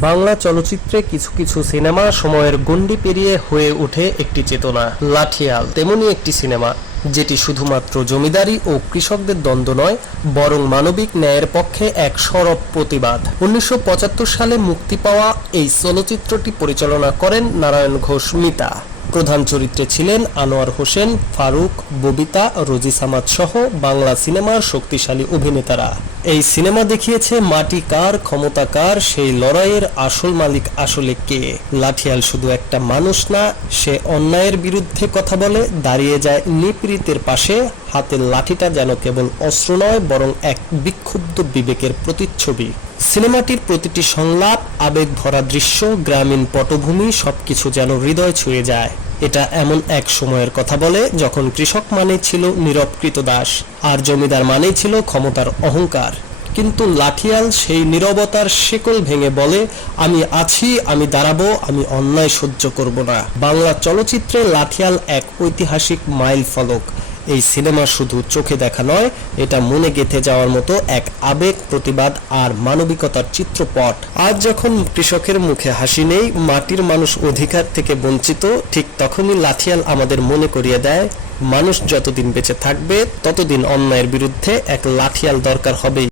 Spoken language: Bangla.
বাংলা চলচ্চিত্রে কিছু কিছু সিনেমা সময়ের গণ্ডি পেরিয়ে হয়ে ওঠে একটি চেতনা, লাঠিয়াল, তেমনি একটি সিনেমা, যেটি শুধুমাত্র জমিদারি ও কৃষকদের দ্বন্দ্ব নয়, বরং মানবিক ন্যায়ের পক্ষে এক সরব প্রতিবাদ। উনিশশো পঁচাত্তর সালে মুক্তি পাওয়া এই চলচ্চিত্রটি পরিচালনা করেন নারায়ণ ঘোষ মিতা। প্রধান চরিত্রে ছিলেন আনোয়ার হোসেন, ফারুক, ববিতা, রোজি সামাদ সহ বাংলা সিনেমার শক্তিশালী অভিনেতারা। এই সিনেমা দেখিয়েছে মাটি কার, ক্ষমতা কার, সেই লড়াইয়ের আসল মালিক আসলে কে? লাঠিয়াল শুধু একটা মানুষ না, সে অন্যায়ের বিরুদ্ধে কথা বলে, দাঁড়িয়ে যায় নিপীড়িতের পাশে, হাতের লাঠিটা যেন কেবল অস্ত্র নয়, বরং এক বিক্ষুব্ধ বিবেকের প্রতিচ্ছবি। সিনেমাটির প্রতিটি সংলাপ আবেগ ভরা দৃশ্য, গ্রামীণ পটভূমি, সবকিছু যেন হৃদয় ছুঁয়ে যায়। এটা এমন এক সময়ের কথা বলে যখন কৃষক মানে ছিল নিরবকৃত দাস আর জমিদার মানে ছিল ক্ষমতার অহংকার। কিন্তু লাঠিয়াল সেই নিরবতার শেকল ভেঙে বলে, আমি আছি, আমি দাঁড়াবো, আমি অন্যায় সহ্য করব না। বাংলা চলচ্চিত্রে লাঠিয়াল এক ঐতিহাসিক মাইল ফলক। এই সিনেমা শুধু চোখে দেখা নয়, এটা মনে গেঁথে যাওয়ার মতো এক আবেগ, প্রতিবাদ আর মানবিকতার চিত্রপট। আজ যখন কৃষকের মুখে হাসি নেই, মাটির মানুষ অধিকার থেকে বঞ্চিত, ঠিক তখনই লাঠিয়াল আমাদের মনে করিয়ে দেয়, মানুষ যতদিন বেঁচে থাকবে, ততদিন অন্যায়ের বিরুদ্ধে এক লাঠিয়াল দরকার হবেই।